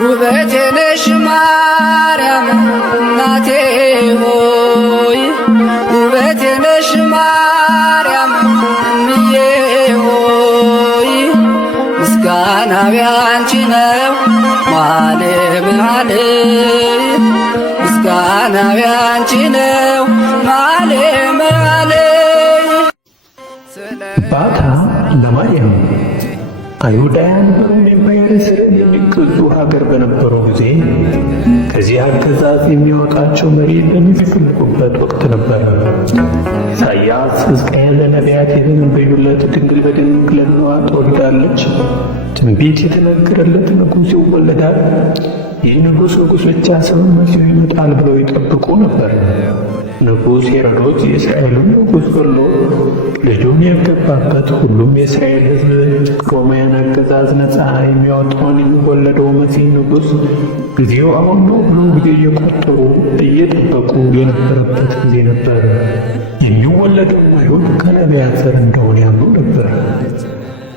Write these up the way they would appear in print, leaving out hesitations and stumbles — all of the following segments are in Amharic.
ውበቴ ነሽ ማርያም እናቴ ሆይ ውበቴ ነሽ ማርያም እምዬ ሆይ ምስጋና ቢያንቺ ነው መኃልየ መኃልይ ምስጋና ቢያንቺ ነው መኃልየ መኃልይ። ባታ ለማርያም አይሁዳውያን በሮም ኤምፓየር ስር የሚገዙ ሀገር በነበረው ጊዜ ከዚህ አገዛዝ የሚያወጣቸው መሪ በሚፈልጉበት ወቅት ነበር። ኢሳይያስ ሕዝቅኤል ለነቢያት የተነበዩለት ድንግል በድንግልና ትወልዳለች፣ ትንቢት የተነገረለት ንጉሥ ይወለዳል፣ ይህ ንጉሥ ብቻ ሳይሆን መሲሁ ይመጣል ብለው ይጠብቁ ነበር። ንጉሥ ሄሮድስ የእስራኤልን ንጉሥ ገሎ ልጁን ያገባበት ሁሉም የእስራኤል ሕዝብ ከሮማውያን አገዛዝ ነፃ የሚያወጣውን የሚወለደው መሲህ ንጉሥ ጊዜው አሁን ነው ብሎ ጊዜ እየቆጠሩ እየጠበቁ የነበረበት ጊዜ ነበር። የሚወለደው አይሁድ ከነቢያት ዘር እንደሆነ ያምኑ ነበር።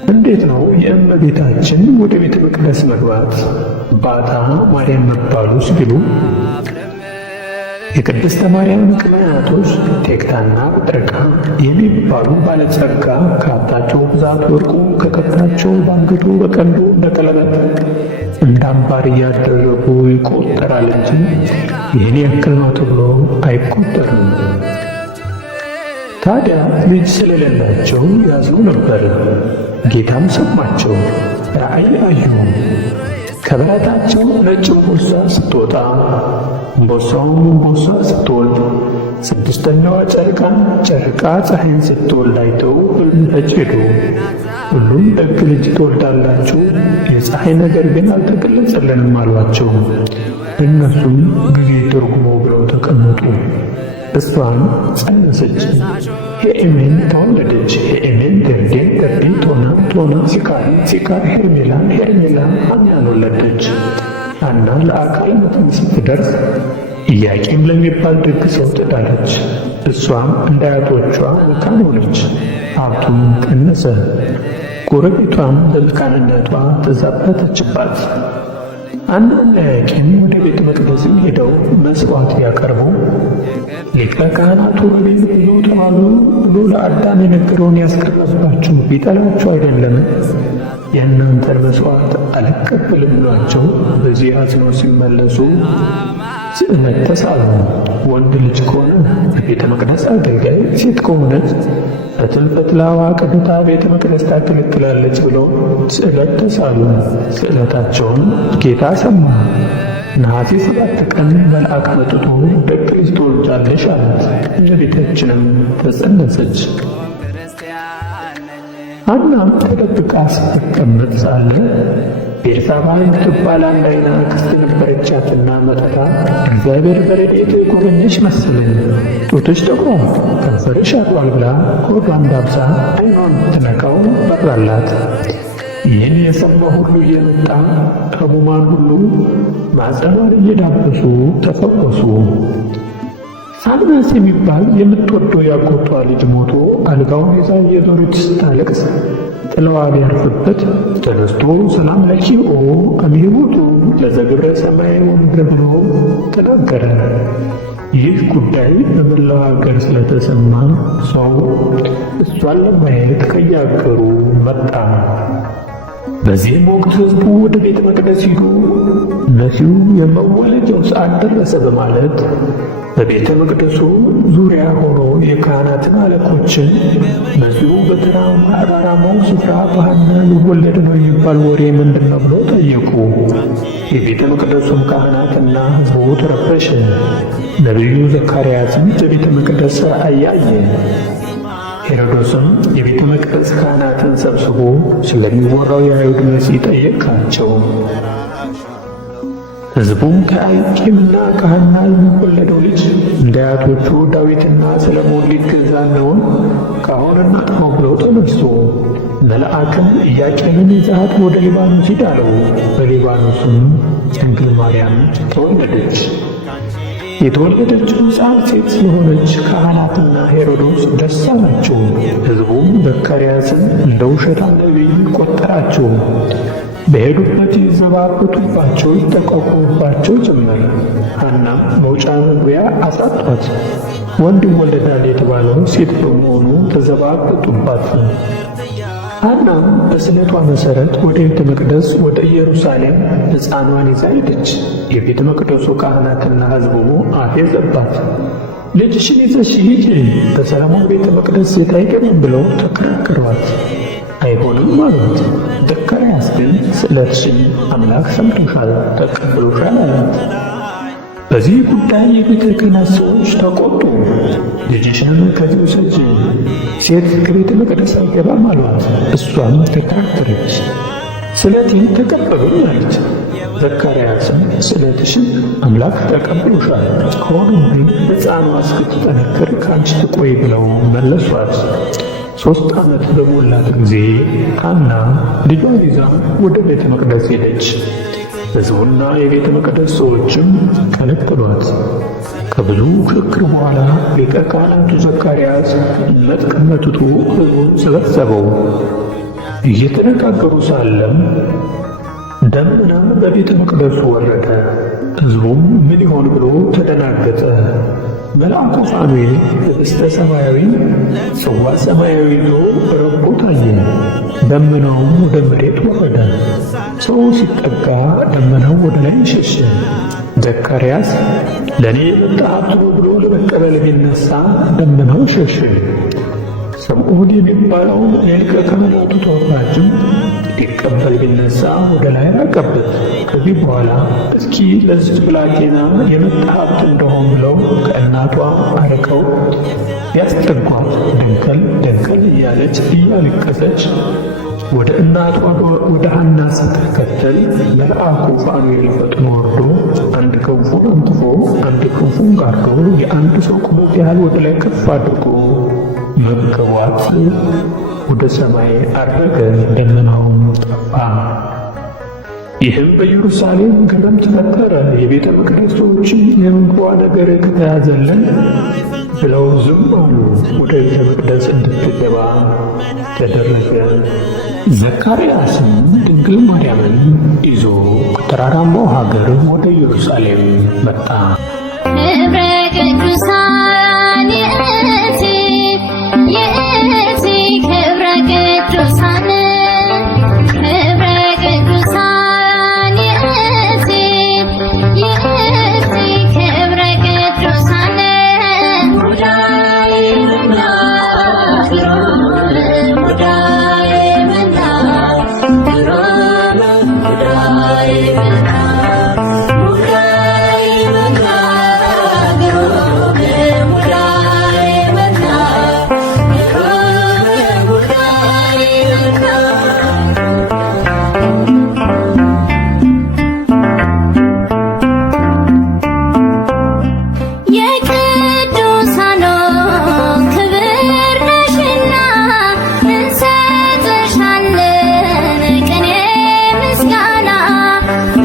እንዴት ነው የእመቤታችን ወደ ቤተ መቅደስ መግባት ባታ ማርያም መባሉስ ቢሉ የቅድስተ ማርያም ቅድመ-አያቶች ቴክታና ጴጥርቃ የሚባሉ ባለጸጋ ከሀብታቸው ብዛት ወርቁ ከከብታቸው በአንገቱ በቀንዱ እንደ ቀለበት እንደ አምባር እያደረጉ ይቆጠራል እንጂ ይህን ያክል ነው ተብሎ አይቆጠርም። ታዲያ ልጅ ስለሌላቸው ያዝኑ ነበር። ጌታም ሰማቸው፣ ራእይ አዩ። ከበረታቸው ነጭ እምቦሳ ስትወጣ እምቦሳውም እምቦሳ ስትወልድ ስድስተኛዋ ጨረቃ ፀሐይን ስትወልድ አይተው ሕልም ፈች ሄዱ። ሁሉም ደግ ልጅ ትወልዳላችሁ፣ የፀሐይ ነገር ግን አልተገለጸልንም አሏቸው። እነሱም ጊዜ ትርጉሙ ብለው ተቀመጡ። እሷም ጸነሰች፣ ሄኤሜን ተወለደች። ሄኤሜን ደርዴን፣ ደርዴ ቶና ሲካር ሄርሜላን ሐናን ወለደች። ሐና ለአካለ መጠን ስትደርስ ኢያቄም ለሚባል ደግ ሰው ተዳረች። እሷም እንደ አያቶቿ መካን ሆነች፣ ሀብቱም ቀነሰ። ጎረቤቷም በመካንነቷ ተዛበተችባት። ሐናና ኢያቄም ወደ ቤተ መቅደስም ሄደው መሥዋዕት ቢያቀርቡ ሊቀ ካህናቱ ረቡዕ ብዙ ተባሉ ብሎ ለአዳም የነገረውን ያስቀረባችሁ ቢጠላችሁ አይደለም የእናንተን መሥዋዕት አልቀበልም ብሏቸው በዚህ አዝነው ሲመለሱ ስዕለት ተሳሉ። ወንድ ልጅ ከሆነ በቤተ መቅደስ አገልጋይ፣ ሴት ከሆነች በትንፈትላዋ ቀድታ ቤተ መቅደስ ታገለግላለች ብለው ስዕለት ተሳሉ። ስዕለታቸውን ጌታ ሰማ። ነሐሴ 7 ቀን መልአክ መጥቶ ደግ ልጅ ትወልጃለሽ አላት። እመቤታችንም ተጸነሰች። ሐናም ተደብቃ ስትቀመጥ ሳለ ቤርሳባ የምትባል አንድ ዓይን አክስት ነበረቻትና መጥታ እግዚአብሔር በረድኤቱ የጎበኘሽ መሰለኝ፣ ጡትሽ ጠቁሯል፣ ከንፈርሽ አድሯል ብላ ሆዷን ዳብሳ ዓይኗን ብትነካው በራላት። ይህን የሰማ ሁሉ እየመጣ ሕሙማን ሁሉ ማኅፀኗን እየዳበሱ ተፈወሱ። ሳልማስ የሚባል የምትወደው ያጎቷ ልጅ ሞቶ አልጋውን ይዛ እየዞረች ስታለቅስ ጥላዋ ቢያርፍበት ተነስቶ ሰላም ለኪ ኦ እምይእቱ ለዘግብረ ሰማይ ወምድር ብሎ ተናገረ። ይህ ጉዳይ በመላው አገር ስለተሰማ ሰው እሷን ለማየት ከየአገሩ መጣ። በዚህም ወቅት ሕዝቡ ወደ ቤተ መቅደስ ሂዱ፣ መሲሁ የመወለጃው ሰዓት ደረሰ በማለት በቤተ መቅደሱ ዙሪያ ሆኖ የካህናትን አለቆችን መሲሁ በተራራማው ስፍራ በሐና ሊወለድ ነው የሚባል ወሬ ምንድን ነው ብለው ጠየቁ። የቤተ መቅደሱም ካህናትና ሕዝቡ ተረበሸ። ነቢዩ ዘካርያስም በቤተ መቅደስ ራእይ አየ። ሄሮድስም የቤተ መቅደስ ካህናትን ሰብስቦ ስለሚወራው የአይሁድ መሲህ ጠየቃቸው። ሕዝቡም ከኢያቄምና ከሐና የሚወለደው ልጅ እንደ አያቶቹ ዳዊትና ሰሎሞን ሊገዛን ነውን? ከአሁን እናጥፋው ብለው ተነሱ። መልአክም ኢያቄምን ይዘሃት ወደ ሊባኖስ ሂድ አለው። በሊባኖስም ድንግል ማርያም ተወለደች። የተወለደችው ሕፃን ሴት ስለሆነች ካህናትና ሄሮድስ ደስ አላቸው። ሕዝቡም ዘካርያስን እንደ ውሸታም ነቢይ ቆጠራቸው። በሄዱበት ይዘባበቱባቸው ይጠቋቁሙባቸው ጀመር። ሐናም መውጫ መግቢያ አሳጧት። ወንድ ይወለዳል የተባለውን ሴት በመሆኑ ተዘባበቱባት። ሐናም በስለቷ መሠረት ወደ ቤተ መቅደስ ወደ ኢየሩሳሌም ሕፃኗን ይዛ ሄደች። የቤተ መቅደሱ ካህናትና ሕዝቡ አፌዘባት። ልጅሽን ይዘሽ ሂጂ፣ በሰለሞን ቤተ መቅደስ ሴት አይገባም ብለው ተከራከሯት። አይሆንም አሉት። ዘካርያስ ግን ስእለትሽን አምላክ ሰምቶሻል፣ ተቀብሎሻል አላት። በዚህ ጉዳይ የቤተ ክህነት ሰዎች ተቆጡ። ልጅሽን ከዚህ ውሰጂ፣ ሴት ከቤተ መቅደስ አይገባም አሏት። እሷም ተከራከረች። ስእለቴን ተቀበሉኝ አለች። ዘካርያስም ስእለትሽን አምላክ ተቀብሎሻል፣ ሆኖም ግን ሕፃኗ እስክትጠነክር ከአንቺ ትቆይ ብለው መለሷት። 3 ዓመት በሞላት ጊዜ ሐና ልጇን ይዛ ወደ ቤተ መቅደስ ሄደች። ሕዝቡና የቤተ መቅደስ ሰዎችም ከለከሏት። ከብዙ ክርክር በኋላ ሊቀ ካህናቱ ዘካርያስ መጥቅም መትቶ ሕዝቡን ሰበሰበው። እየተነጋገሩ ሳለም ደመና በቤተ መቅደሱ ወረደ። ሕዝቡም ምን ይሆን ብሎ ተደናገጠ። መልአኩ ፋኑኤል ኅብስተ ሰማያዊ ጽዋ ሰማያዊ ይዞ ረግጦ ታየ። ደመናውም ወደ መሬት ወረደ። ሰው ሲጠጋ ደመናው ወደ ላይ ሸሸ። ዘካርያስ ለእኔ የመጣ ሀብት ነው ብሎ ለመቀበል ቢነሣ ደመናው ሸሸ። ስምዖን የሚባለው የሊቀ ካህናቱ ተወካጅም ሊቀበል ቢነሣ ወደ ላይ አቀበት። ከዚህ በኋላ እስኪ ለዚች ብላቴና የመጣ ሀብት እንደሆን ብለው ከእናቷ አርቀው ያስጠጓት። ደንከል ደንከል እያለች እያለቀሰች ወደ እናቷ ወደ ሐና ስትከተል መልአኩ ፋኑኤል ፈጥኖ ወርዶ አንድ ክንፉን አንጥፎ አንድ ክንፉን ጋርዶ የአንድ ሰው ቁመት ያህል ወደ ላይ ከፍ አድርጎ መግቧት ወደ ሰማይ አረገ። ደመናውም ጠፋ። ይህም በኢየሩሳሌም ግርምት ፈጠረ። የቤተ መቅደስ ሰዎችም የምግቧ ነገር ከተያዘልን ብለው ዝም አሉ። ወደ ቤተ መቅደስ እንድትገባ ተደረገ። ዘካርያስም ድንግል ማርያምን ይዞ ከተራራማው ሀገር ወደ ኢየሩሳሌም መጣ። ክብረ ቅዱሳን የእቲ ክብረ ቅዱሳን ክብረ ቅዱሳን የእቲ ክብረ ቅዱሳን ሙዳይ መና ሙዳይ መና ሙዳይ መና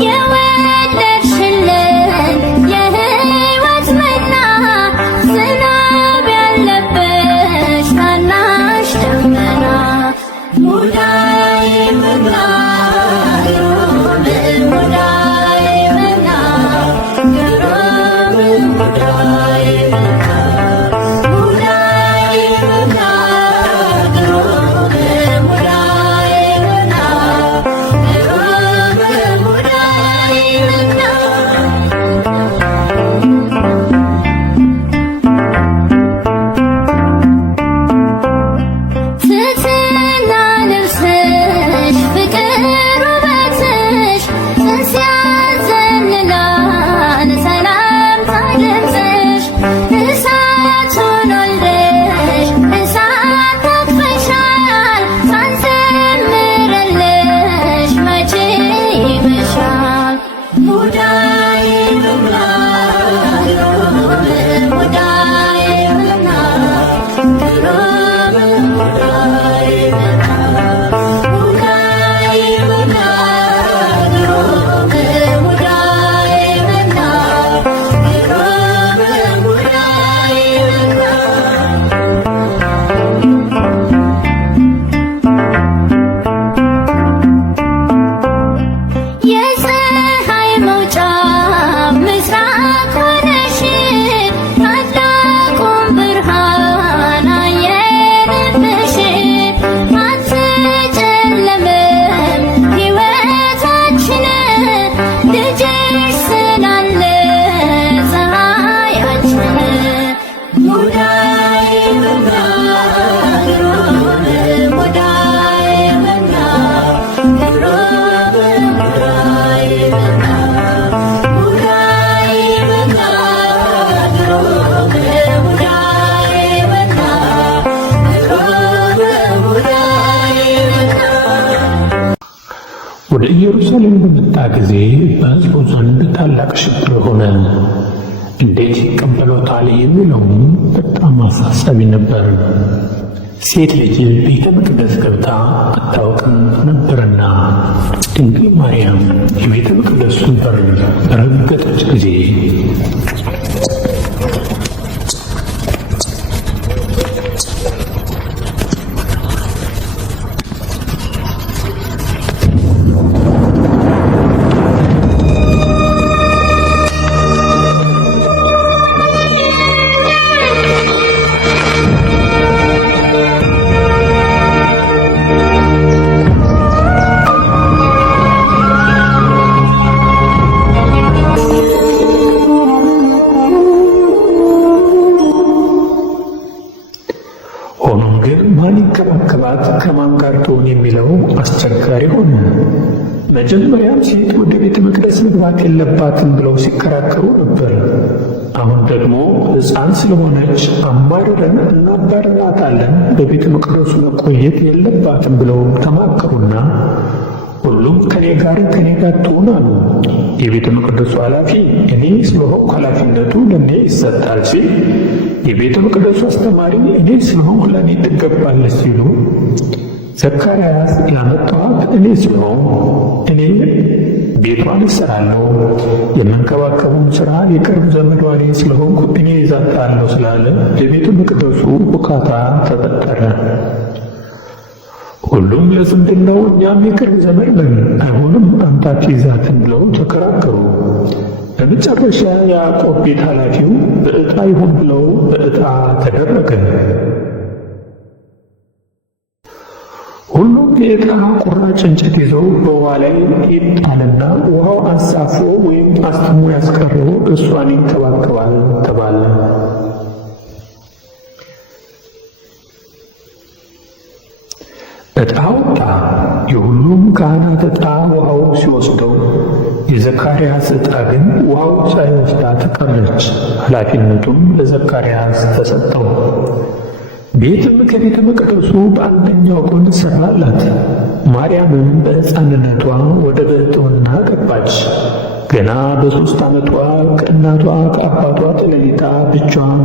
Yeah. ጊዜ በሕዝቡ ዘንድ ታላቅ ሽብር ሆነ። እንዴት ይቀበሉታል የሚለውም በጣም አሳሳቢ ነበር። ሴት ልጅ ቤተ መቅደስ ገብታ አታውቅም ነበርና ድንግል ማርያም የቤተ መቅደሱን በር በረገጠች ጊዜ ማን ይንከባከባት ከማን ጋር ትሆን የሚለው አስቸጋሪ ሆነ። መጀመሪያም ሴት ወደ ቤተ መቅደስ መግባት የለባትም ብለው ሲከራከሩ ነበር። አሁን ደግሞ ሕፃን ስለሆነች አማርረን እናባርራታለን፣ በቤተ መቅደሱ መቆየት የለባትም ብለው ተማከሩና ሁሉም ከኔ ጋር ትሆን አሉ። የቤተ መቅደሱ ኃላፊ እኔ ስለሆንኩ ኃላፊነቱ ለእኔ ይሰጣል ሲል፣ የቤተ መቅደሱ አስተማሪ እኔ ስለሆንኩ ለእኔ ትገባለች ሲሉ፣ ዘካርያስ ያመጣኋት እኔ ስለሆንኩ እኔ ቤቷን እሰራለሁ፣ የመንከባከቡን ሥራ የቅርብ ዘመዷ እኔ ስለሆንኩ እኔ ይዛታለሁ ስላለ የቤተ መቅደሱ ሁካታ ተፈጠረ። ሁሉም ለዝምድናው እኛም የቅርብ ዘመድ ነን፣ አይሆንም አንተ አትይዛትም ብለው ተከራከሩ። በመጨረሻ የያዕቆብ ቤት ኃላፊው በዕጣ ይሁን ብለው በዕጣ ተደረገ። ሁሉም የዕጣ ቁራጭ እንጨት ይዘው በውሃ ላይ ይጣልና ውሃው አንሳፎ ወይም አስጥሞ ያስቀረው እሷን ይንከባከባል ተባለ። ዕጣ ወጣ። የሁሉም ካህናት ዕጣ ውሃው ሲወስደው፣ የዘካርያስ ዕጣ ግን ውሃው ሳይወስዳት ቀረች። ኃላፊነቱም ለዘካርያስ ተሰጠው። ቤትም ከቤተ መቅደሱ በአንደኛው ጎን ሠራላት። ማርያምም በሕፃንነቷ ወደ ብሕትውና ገባች። ገና በ3 ዓመቷ ከእናቷ ከአባቷ ተለይታ ብቻዋን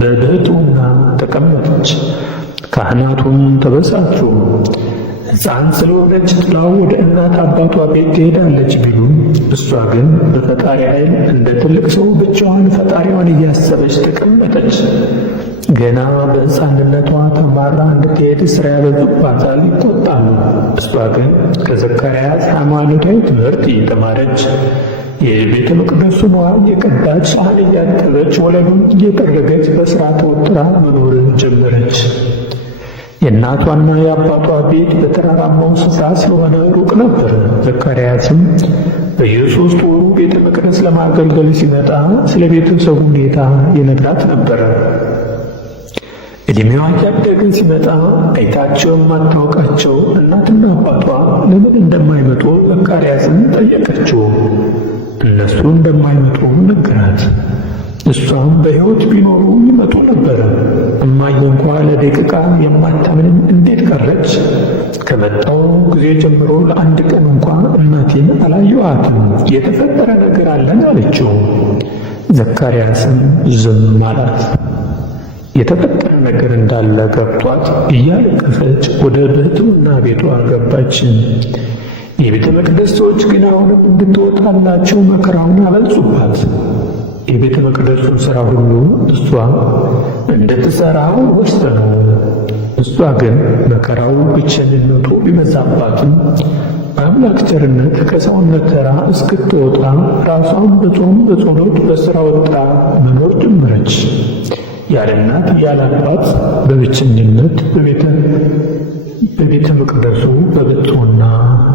በብሕትውና ተቀመጠች። ካህናቱም ተበሳጩ። ሕፃን ስለሆነች ጥላው ወደ እናት አባቷ ቤት ትሄዳለች ቢሉ፣ እሷ ግን በፈጣሪ ኃይል እንደ ትልቅ ሰው ብቻዋን ፈጣሪዋን እያሰበች ተቀመጠች። ገና በሕፃንነቷ ተማራ እንድትሄድ ሥራ ያበዙባታል፣ ይቆጣሉ። እሷ ግን ከዘካርያስ ሃይማኖታዊ ትምህርት እየተማረች የቤተ መቅደሱን ውሃ እየቀዳች ሳህን እያጠበች ወለሉን እየጠረገች በሥራ ተወጥራ መኖርን ጀመረች። የእናቷና የአባቷ ቤት በተራራማው ስፍራ ስለሆነ ሩቅ ነበር። ዘካርያስም በየ3 ወሩ ቤተ መቅደስ ለማገልገል ሲመጣ ስለ ቤተሰቡ ሁኔታ ይነግራት ነበረ። ዕድሜዋ እያደገ ሲመጣ አይታቸው የማታውቃቸው እናትና አባቷ ለምን እንደማይመጡ ዘካርያስን ጠየቀችው። እነሱ እንደማይመጡ ነገራት። እሷም በሕይወት ቢኖሩ ይመጡ ነበረ። እማዬ እንኳ ለደቂቃ የማታምንም እንዴት ቀረች? ከመጣው ጊዜ ጀምሮ ለአንድ ቀን እንኳ እናቴን አላየኋትም፣ የተፈጠረ ነገር አለን አለችው። ዘካርያስም ዝም አላት። የተፈጠረ ነገር እንዳለ ገብቷት እያለቀሰች ወደ ብሕትውና ቤቷ ገባች። የቤተ መቅደስ ሰዎች ግን አሁንም እንድትወጣላቸው መከራውን አበዙባት። የቤተ መቅደሱን ሥራ ሁሉ እሷ እንድትሠራ ወሰኑ። እሷ ግን መከራው ብቸኝነቱ ቢበዛባትም በአምላክ ቸርነት ከሰውነት ተራ እስክትወጣ ራሷን በጾም በጸሎት በሥራ ወጥራ መኖር ጀመረች። ያለ እናት ያለ አባት በብቸኝነት በቤተ መቅደሱ በብሕትውና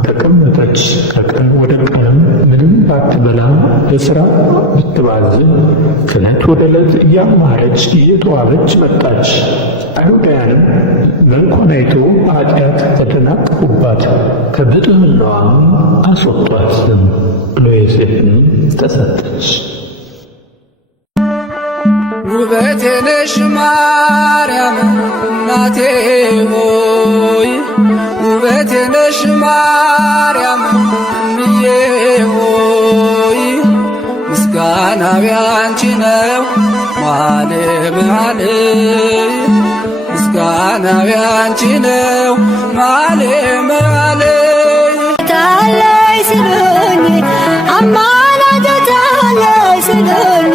ተቀመጠች። ከቀን ወደ ቀንም ምንም ባትበላ በሥራ ብትባዝን ከዕለት ወደ ዕለት እያማረች እየተዋበች መጣች። አይሁዳውያንም መልኳን አይተው በኃጢአት ተደናቀፉባት፣ ከብሕትውናዋም አስወጧት። ለዮሴፍም ተሰጠች። ውበቴ ነሽ ማርያም እናቴ ሆይ፣ ውበቴ ነሽ ማርያም እምዬ ሆይ ምስጋናው ያንቺ ነው መኃልየ መኃልይ ምስጋናው ያንቺ ነው መኃልየ መኃልይ ታለይ ሲሉኝ አማላጅታለይ ሲሉኝ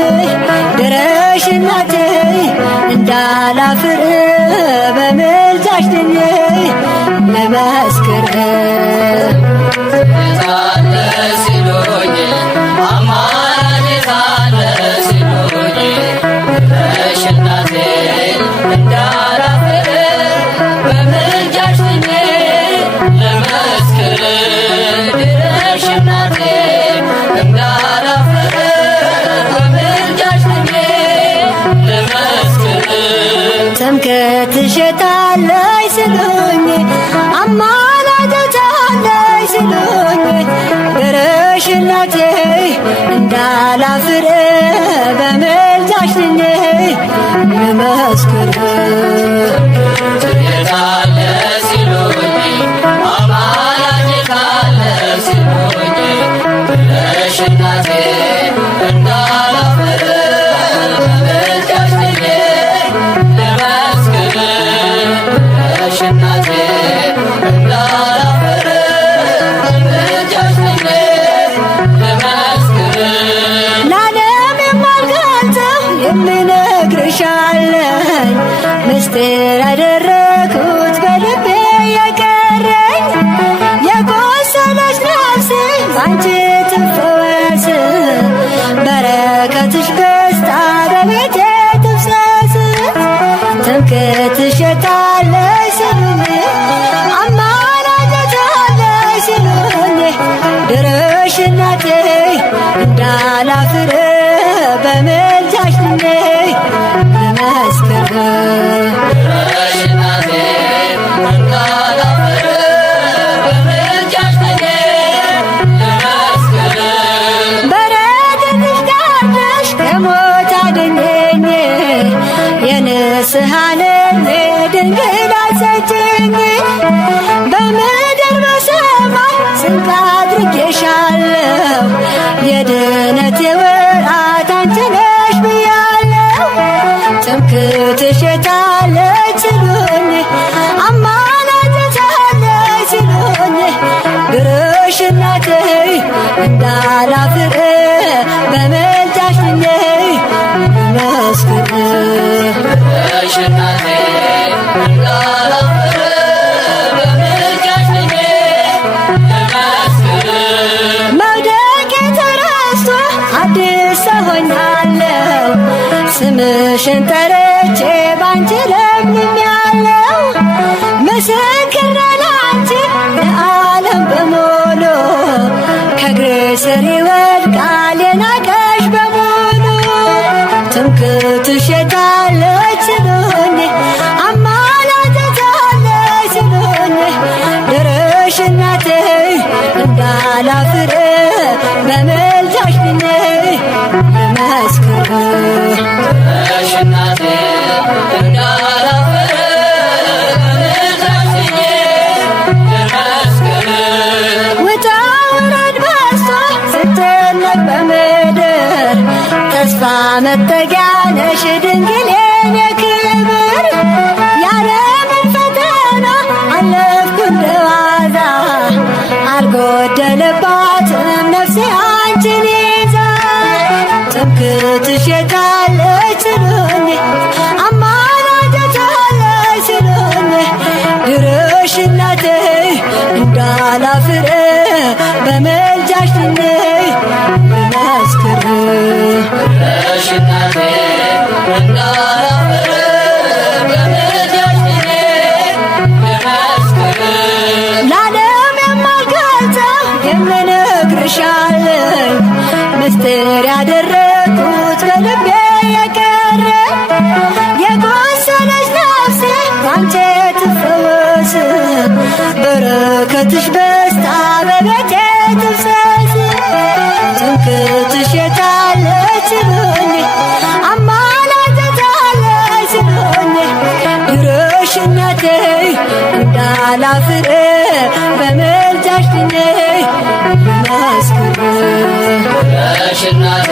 ድረሽ እናቴ እንዳላፍር በምልጃሽ ድኜ ልመስክር ትምክህትሽ የታለይ ሲሉኝ አማላጅታለይ ሲሉኝ ድረሽ እናቴ እንዳላፍር በምልጃሽ ድኜ ልመስክር የምነግርሻለኝ ምስጢር ያደረኩት በልቤ የቀረኝ የቆሰለች ነፍሴ ባንቺ ትፈወስ በረከትሽ በዝታ በቤቴ ትፍሰስ ትምክህትሽ የታለይ ሲሉኝ አማላጅታለይ ሲሉኝ ድረሽ እናቴ እንዳላፍር በምልጃሽ ድኜ ልመስክር በረድኤትሽ ጋርደሽ ከሞት አድነኝ የንስሐ ልቤ ድንግል አሰጪኝ በምድር በሰማይ ስንቅ አድርጌሻለሁ የድነቴ ወራት አንቺ ነሽ ብያለሁ ትምክህትሽ የታለይ ሲሉኝ አማላጅታለይ ሲሉኝ ድረሽ እናቴ እንዳላፍር በምልጃሽ ድኜ ልመስክር መውደቄ ተረስቶ አዲስ ሰው ሆኛለሁ ስምሽን ጠርቼ ባንቺ ለምልሜያለሁ ምስክር ነኝ ላንቺ ለዓለም በሙሉ ከእግርሽ ስር ይወድቃል የናቀሽ በሙሉ ትምክህትሽ የታለይ ሲሉኝ አማላጅታለይ ሲሉኝ ድረሽ እናቴ እንዳላፍር በምልጃሽ ድኜ ልመስክር ውጣ ውረድ በዝቶ ስትነቅ በምድር ተስፋ መጠጊያ ነሽ ድንግል የኔ ክብር የዓለምን ፈተና አለፍኩ እንደዋዛ አልጎደለባትም ነፍሴ አንቺን ይዛ ትምክህትሽ የታለይ ሲሉኝ አማላጅታለይ ሲሉኝ ድረሽ እናቴ እንዳላፍር በምልጃሽ ድኜ ልመስክር ለዓለም የማልገልጸው የምነግርሻለኝ ምስጢር ያደረኩት በልቤ የቀረ የቆሰለች ነፍሴ ባንቺ ትፈወስ በረከትሽ በዝታ በቤቴ ትፍሰስ ትምክህትሽ የታለይ ሲሉኝ አማላጅታለይ ሲሉኝ ድረሽ እናቴ እንዳላፍር በምልጃሽ ድኜ ልመስክር ሽናቴ